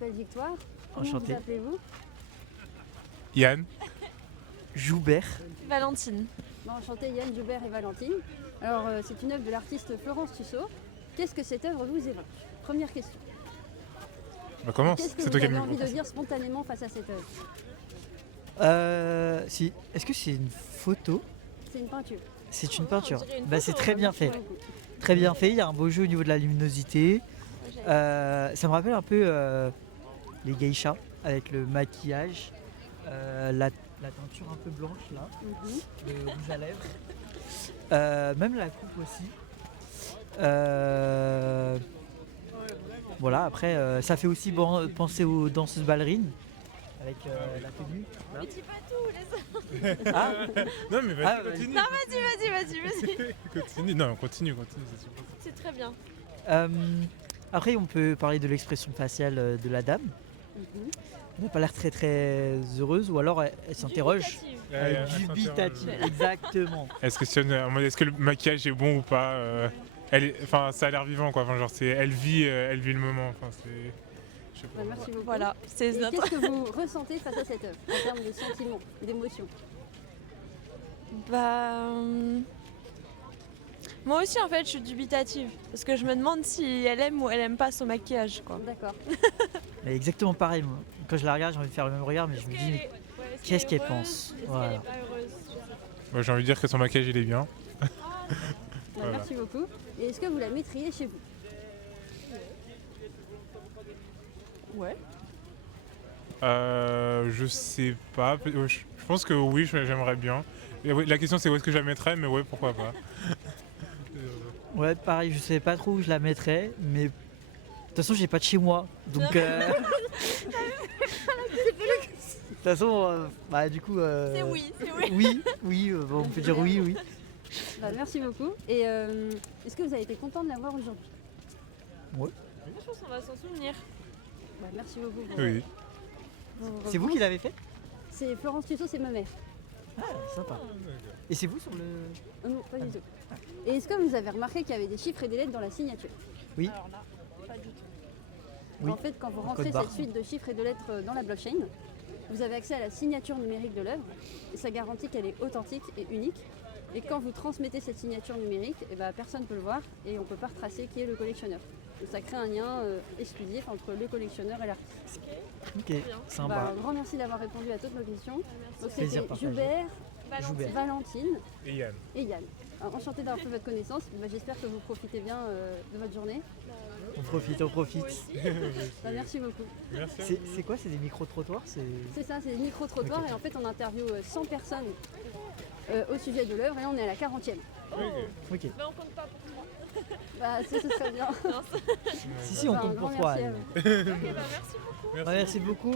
m'appelle Victoire. Comment Enchanté. vous appelez-vous? Yann. Joubert. Valentine. Enchanté Yann, Joubert et Valentine. Alors c'est une œuvre de l'artiste Florence Tussaud. Qu'est-ce que cette œuvre vous évoque? Première question. Bah commence, Qu'est-ce que c'est vous toi qui as avez mis le envie de micro. dire spontanément face à cette œuvre? Est-ce que c'est une photo? C'est une peinture. C'est une on peinture. dirait une Bah, photo, c'est très bien Merci fait. beaucoup. Très bien fait. Il y a un beau jeu au niveau de la luminosité. Ça me rappelle un peu les geishas avec le maquillage, la teinture un peu blanche là, Mhm. le rouge à lèvres. Même la coupe aussi. Voilà, après, ça fait aussi penser aux danseuses ballerines avec la tenue. Là. Mais dis pas tout, laisse. Ah, Non mais vas-y, Ah, continue. Non, vas-y. Continue. Non, continue, c'est super. C'est très bien. après, on peut parler de l'expression faciale de la dame. Mhm. Elle n'a pas l'air très très heureuse, ou alors elle s'interroge. Dubitative. Elle est dubitative, exactement. Elle se questionne en mode est-ce que le maquillage est bon ou pas enfin, ça a l'air vivant quoi. Enfin, genre, elle vit le moment. Enfin, c'est. Je sais pas. Bah, merci beaucoup. Voilà, c'est Et notre. qu'est-ce que vous ressentez face à cette œuvre en termes de sentiments, d'émotions? Bah. Moi aussi, en fait, je suis dubitative. Parce que je me demande si elle aime ou elle aime pas son maquillage, quoi. D'accord. Elle est exactement pareil, moi. Quand je la regarde, j'ai envie de faire le même regard, mais je me dis, mais qu'est-ce qu'elle pense? Est-ce Voilà. qu'elle est pas heureuse? Je sais pas. Moi, j'ai envie de dire que son maquillage il est bien. Bah, Voilà. merci beaucoup. Et est-ce que vous la mettriez chez vous? Ouais. Je sais pas. Je pense que oui, j'aimerais bien. Et oui, la question c'est où est-ce que je la mettrais, mais ouais, pourquoi pas. Ouais, pareil, je sais pas trop où je la mettrais, mais de toute façon, j'ai pas de chez moi. Donc. De toute façon, bah, du coup. C'est oui, c'est oui. Oui, bon, on peut dire oui. Bah, merci beaucoup. Et est-ce que vous avez été content de la voir aujourd'hui? Je pense qu'on va s'en souvenir. Bah, merci beaucoup. Oui. C'est vous qui l'avez fait? C'est Florence Tussaud, c'est ma mère. Ah, sympa. Et c'est vous sur le. Non, pas du tout. Et est-ce que vous avez remarqué qu'il y avait des chiffres et des lettres dans la signature? Oui. Alors là, pas du tout. Oui. En fait, quand vous Un rentrez code barre. cette suite de chiffres et de lettres dans la blockchain, vous avez accès à la signature numérique de l'œuvre et ça garantit qu'elle est authentique et unique. Et quand vous transmettez cette signature numérique, eh ben, personne ne peut le voir et on ne peut pas retracer qui est le collectionneur. Donc ça crée un lien exclusif entre le collectionneur et l'artiste. Ok, Bah, sympa. un grand merci d'avoir répondu à toutes nos questions. Donc Plaisir c'était partagé. Joubert, Joubert. Valentine Et Yann. et Yann. Alors, enchanté d'avoir fait votre connaissance. Bah, j'espère que vous profitez bien de votre journée. On profite. Bah, merci beaucoup. Merci. C'est quoi? C'est des micro-trottoirs? C'est ça, c'est des micro-trottoirs Ok. et en fait on interviewe 100 personnes au sujet de l'œuvre et là on est à la 40e. Ok. Mais on compte pas pour moi. Bah ce serait bien. Si, on Bah, un compte pour grand toi. merci à Anne. vous. Ok, bah merci beaucoup. Ouais, merci beaucoup.